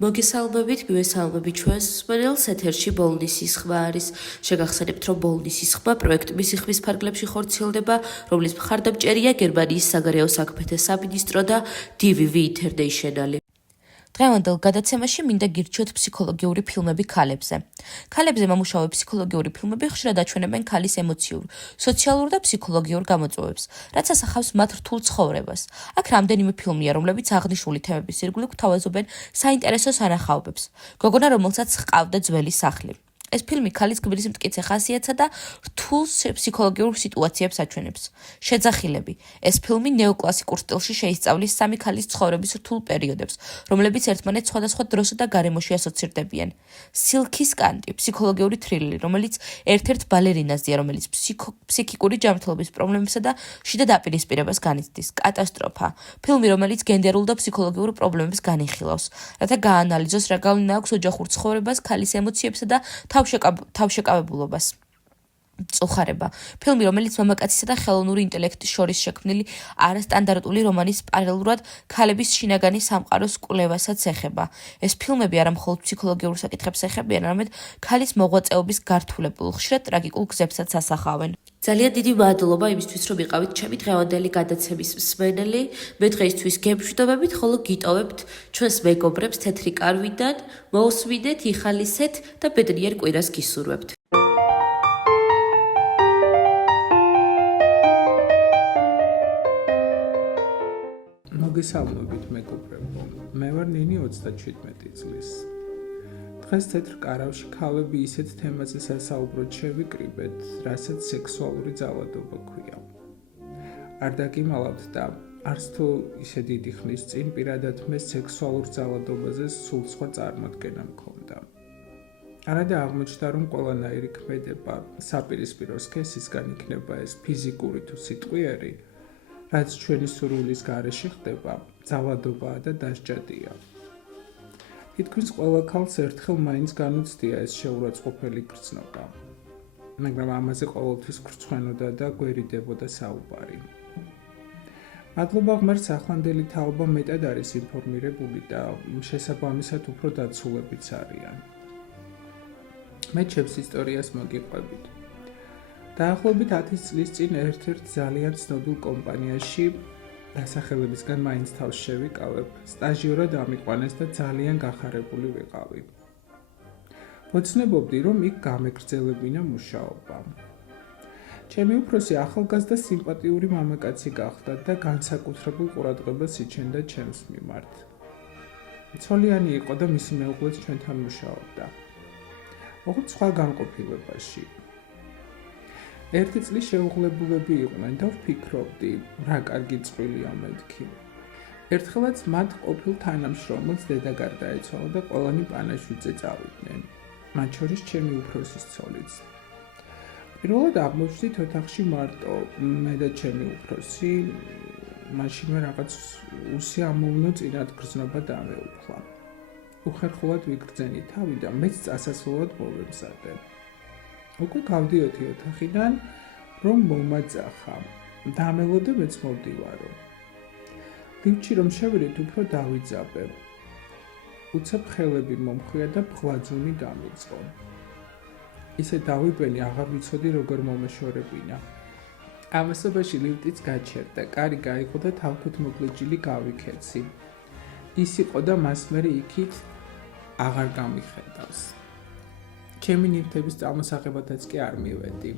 მოგესალმებით, გვესალმებით ჩვენს მსმენელს ეთერში ბოლნისის ხმა არის. შეგახსენებთ, რომ ბოლნისის ხმა პროექტ მისიხმის ფარგლებში ხორციელდება, რომლის მხარდამჭერია გერმანიის საგარეო საქმეთა სამინისტრო და DVV International. დღევანდელ გადაცემაში მინდა გირჩიოთ ფსიქოლოგიური ფილმები ქალებზე. ქალებზე მომუშავე ფსიქოლოგიური ფილმები ხშირად აჩვენებენ ქალის ემოციურ, სოციალურ და ფსიქოლოგიურ გამოწვევებს, რაც ასახავს მათ რთულ ცხოვრებას. აქ რამდენიმე ფილმია, რომლებიც აღნიშნული თემების ირგვლივ გვთავაზობენ საინტერესო სანახაობებს. გოგონა, რომელსაც ჰყავდა ძველი სახლი. ეს ფილმი ქალის ქმრის მტკიცე ხასიათსა და რთულ ფსიქოლოგიურ სიტუაციებს აჩვენებს. შეძახილები. ეს ფილმი ნეოკლასიკურ სტილში შეისწავლის სამი ქალის ცხოვრების რთულ პერიოდებს, რომლებიც ერთმანეთს სხვადასხვა დროსა და გარემოში ასოცირდებიან. სილქის კანტი, ფსიქოლოგიური თრილერი, რომელიც ერთ-ერთ ბალერინაზეა, რომელიც ფსიქიკური ჯანმრთელობის პრობლემებსა და შიდა დაპირისპირებას განიცდის. კატასტროფა. ფილმი, რომელიც გენდერულ და ფსიქოლოგიურ პრობლემებს განიხილავს, რათა გაანალიზოს რა გავლენა აქვს ოჯახურ ცხოვრებას, ქალის ემოციებსა და თავშეკავებულობას. წუხარება. ფილმი, რომელიც მამაკაცისა და ხელოვნური ინტელექტის შორის შექმნილი არასტანდარტული რომანის პარალელურად ქალების შინაგანი სამყაროს კვლევასაც ეხება. ეს ფილმები არა მხოლოდ ფსიქოლოგიურ საკითხებს ეხებიან, არამედ ქალის მოღვაწეობის გართულებულ, ხშირად ტრაგიკულ გზებსაც ასახავენ. ძალიან დიდი მადლობა იმისთვის, რომ იყავით ჩემი დღევანდელი გადაცემის მსმენელი. მე დღეისთვის გემშვიდობებით, ხოლო გიტოვებთ ჩვენს მეგობრებს თეთრი კარვიდან, მოусვიდეთ, იხალისეთ და ბედნიერ კვირას გისურვებთ. მოგესალმებით მეგობრებო, მე ვარ ნინი 37 წლის. დღეს თეთრ კარავში ქალები ისეთ თემაზე სასაუბროდ შევიკრიბეთ, რასაც სექსუალური ძალადობა ქვია. არ დაგიმალავთ და არც თუ ისე დიდი ხნის წინ პირადად მე სექსუალურ ძალადობაზე სულ სხვა წარმოდგენა მქონდა. არადა აღმოჩნდა, რომ ყველანაირი ქმედება საპირისპირო სქესისგან იქნება ეს ფიზიკური თუ სიტყვიერი, რაც ჩვენი სურვილის გარეშე ხდება, ძალადობაა და დასჯადია. თითქმის ყველა ქალს ერთხელ მაინც განუცდია ეს შეურაცხყოფელი გრძნობა, მაგრამ ამაზე ყოველთვის გრცხვენოდა და გვერიდებოდა საუბარი. მადლობა ღმერთს, ახლანდელი თაობა მეტად არის ინფორმირებული და შესაბამისად უფრო დაცულებიც არიან. მე ჩემს ისტორიას მოგიყვებით. დაახლოებით 10 წლის წინ ერთ-ერთ ძალიან ცნობილ კომპანიაში დასახელებისგან მაინც თავს შევიკავებ, სტაჟიორად ამიყვანეს და ძალიან გახარებული ვიყავი. ვოცნებობდი, რომ იქ გამეგრძელებინა მუშაობა. ჩემი უფროსი ახალგაზრდა სიმპათიური მამაკაცი გახდა და განსაკუთრებულ ყურადღებას იჩენდა ჩემს მიმართ. ცოლიანი იყო და მისი მეუღლეც ჩვენთან მუშაობდა. ოღონდ სხვა განყოფილებაში. ერთი წლის შეუღლებულები იყვნენ და ვფიქრობდი, რა კარგი წყვილია მეთქი. ერთხელაც მათ ყოფილ თანამშრომელს დედა გარდაეცვალა და ყველანი პანაშვიდზე წავიდნენ, მათ შორის ჩემი უფროსის ცოლიც. პირველად აღმოჩნდით ოთახში მარტო მე და ჩემი უფროსი, მაშინვე რაღაც უსიამოვნო წინათ გრძნობა დამეუფლა. უხერხულად ვიგრძენი თავი და მეც წასასვლელად მოვემზადე. უკვე გავდიოდი ოთახიდან, რომ მომაძახა. დამელოდა მეც მოვდივარო. ლიფტში რომ შევედით, უფრო დავიძაბე. უცებ ხელები მომხვია და ბღლაძუნი დამიწყო. ისე დავიბენი, აღარ ვიცოდი როგორ მომეშორებინა. ამასობაში ლიფტიც გაჩერდა, კარი გაიღო და თავთვით მოკლეჯილი გავიქეცი. ის იყო და მას მერე იქით აღარ გამიხედავს. ჩემი ნივთების წარმოსაღებადაც კი არ მივედი.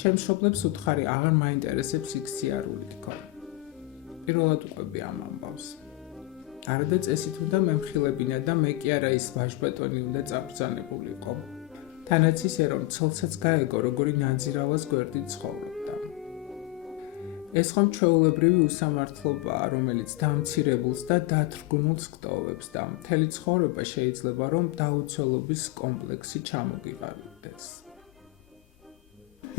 ჩემს მშობლებს უთხარი აღარ მაინტერესებს იქ სიარული თქო. პირველად უყვები ამ ამბავს. არადა წესით უნდა მემხილებინა და მე კი არა ის ვაჟბატონი უნდა წაბრძანებულიყო. თანაც ისე რომ ცოლსაც გაეგო, როგორი ნანძირავას გვერდით ცხოვრობდა. ეს ხომ ჩვეულებრივი უსამართლობაა, რომელიც დამცირებულს და დათრგუნულს გტოვებს და მთელი ცხოვრება შეიძლება რომ დაუცველობის კომპლექსი ჩამოგიყალიბდეს.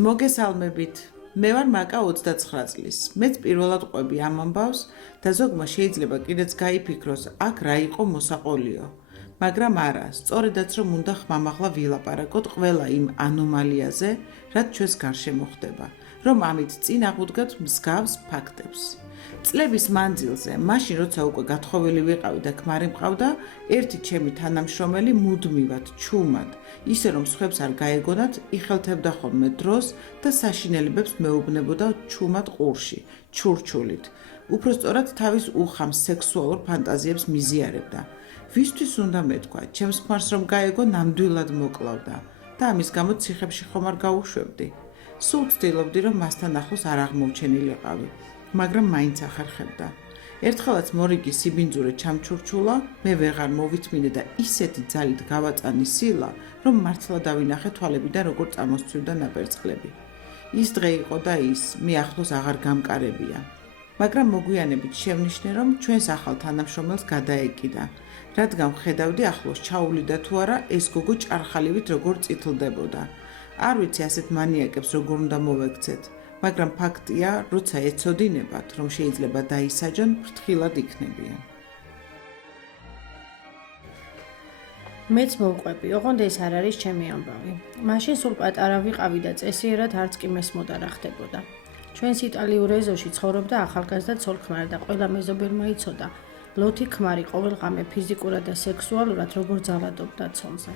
მოგესალმებით. მე ვარ მაკა 29 წლის. მეც პირველად ყვები ამ ამბავს და ზოგმა შეიძლება კიდეც გაიფიქროს, აქ რა იყო მოსაყოლიო. მაგრამ არა, სწორედაც რომ უნდა ხმამაღლა ვილაპარაკოთ ყველა იმ ანომალიაზე, რაც ჩვენს გარშემო ხდება, რომ ამით წინ აღვდგათ მსგავს ფაქტებს. წლების მანძილზე, მაშინ როცა უკვე გათხოვილი ვიყავი და ქმარი მყავდა, ერთი ჩემი თანამშრომელი მუდმივად, ჩუმად, ისე რომ სხვებს არ გაეგონათ, იხელთებდა ხოლმე დროს და საშინელებებს მეუბნებოდა ჩუმად ყურში, ჩურჩულით. უпростоრად თავის უხამ სექსუალურ ფანტაზიებს მიზიარებდა. ვისთვის უნდა მეთქვა, ჩემს ქმარს რომ გაეგო ნამდვილად მოკლავდა და ამის გამო ციხებში ხომ არ გაუშვებდი. სულ ცდილობდი, რომ მასთან ახლოს არ აღმოვჩენილიყავი, მაგრამ მაინც ახერხებდა. ერთხელაც მორიგი სიბინძურე ჩამჩურჩულა, მე ვეღარ მოვითმინე და ისეთი ძალით გავაწანი სილა, რომ მართლა დავინახე თვალებიდან როგორ წამოსცვივდა ნაპერწკლები. ის დღე იყო და ის, მე ახლოს აღარ გამკარებია. მაგრამ მოგვიანებით შევნიშნე, რომ ჩვენს ახალ თანამშრომელს გადაეკიდა, რადგან ხედავდი ახლოს ჩაუვლიდა თუ არა ეს გოგო ჭარხალივით როგორ წითლდებოდა. არ ვიცი ასეთ მანიაკებს როგორ უნდა მოვექცეთ, მაგრამ ფაქტია, როცა ეცოდინებათ, რომ შეიძლება დაისაჯონ, ფრთხილად იქნებიან. მეც მოვყვები, ოღონდ ეს არ არის ჩემი ამბავი. მაშინ სულ პატარა ვიყავი და წესიერად არც კი მესმოდა რა ხდებოდა. ჩვენს იტალიურ ეზოში ცხოვრობდა ახალგაზრდა ცოლ-ქმარი და ყველა მეზობელმა იცოდა, ლოთი ქმარი ყოველღამე ფიზიკურად და სექსუალურად როგორ ძალადობდა ცოლზე.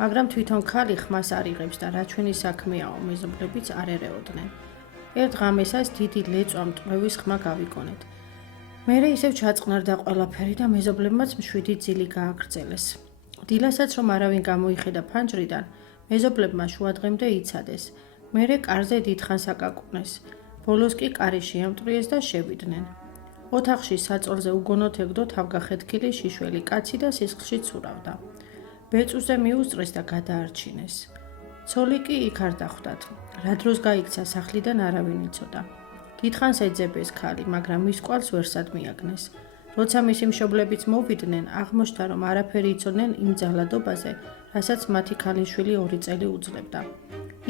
მაგრამ თვითონ ქალი ხმას არ იღებს და რა ჩვენი საქმეაო, მეზობლებიც არ ერეოდნენ. ერთ ღამესას დიდი ლეწვა მტვევის ხმა გავიგონეთ. მერე ისევ ჩაწყნარდა ყველაფერი და მეზობლებმაც მშვიდი ძილი გააგრძელეს. დილასაც რომ არავინ გამოიხედა ფანჯრიდან, მეზობლებმა შუადღემდე იცადეს. მერე კარზე დიდხანს აკაკუნეს. ბოლოს კი კარი შეამტვრიეს და შევიდნენ. ოთახში საწოლზე უგონოდ ეგდო თავგახეთქილი შიშველი კაცი და სისხლში ცურავდა. ბეწვზე მიუსწრეს და გადაარჩინეს. ცოლი კი იქ არ დახვდათ. რა დროს გაიქცა სახლიდან არავინ იცოდა. დიდხანს ეძებეს ქალი, მაგრამ მის კვალს ვერსად მიაგნეს. როცა მისი მშობლებიც მოვიდნენ, აღმოჩნდა, რომ არაფერი იცოდნენ იმ ძალადობაზე, რასაც მათი ქალიშვილი 2 წელი უძლებდა.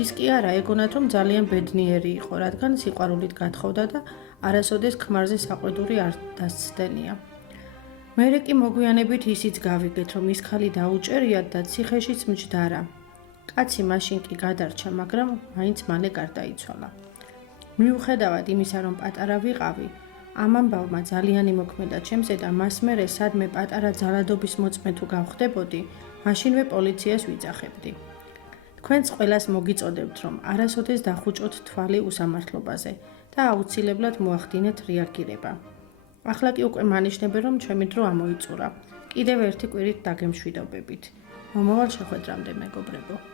ის კი არა ეგონათ, რომ ძალიან ბედნიერი იყო, რადგან სიყვარულით გათხოვდა და არასოდეს ქმარზე საყვედური არ დასცდენია. მერე კი მოგვიანებით ისიც გავიგეთ, რომ ის ქალი დაუჭერიათ და ციხეშიც მჯდარა. კაცი მაშინ კი გადარჩა, მაგრამ მაინც მალე გარდაიცვალა. მიუხედავად იმისა, რომ პატარა ვიყავი, ამ ამბავმა ძალიან იმოქმედა ჩემზე და მას მერე სადმე პატარა ძალადობის მოწმე თუ გავხდებოდი, მაშინვე პოლიციას ვიძახებდი. თქვენს ყველას მოგიწოდებთ, რომ არასოდეს დახუჭოთ თვალი უსამართლობაზე და აუცილებლად მოახდინეთ რეაგირება. ახლა კი უკვე მანიშნებენ, რომ ჩემი დრო ამოიწურა. კიდევ ერთი კვირით დაგემშვიდობებით. მომავალ შეხვედრამდე, მეგობრებო.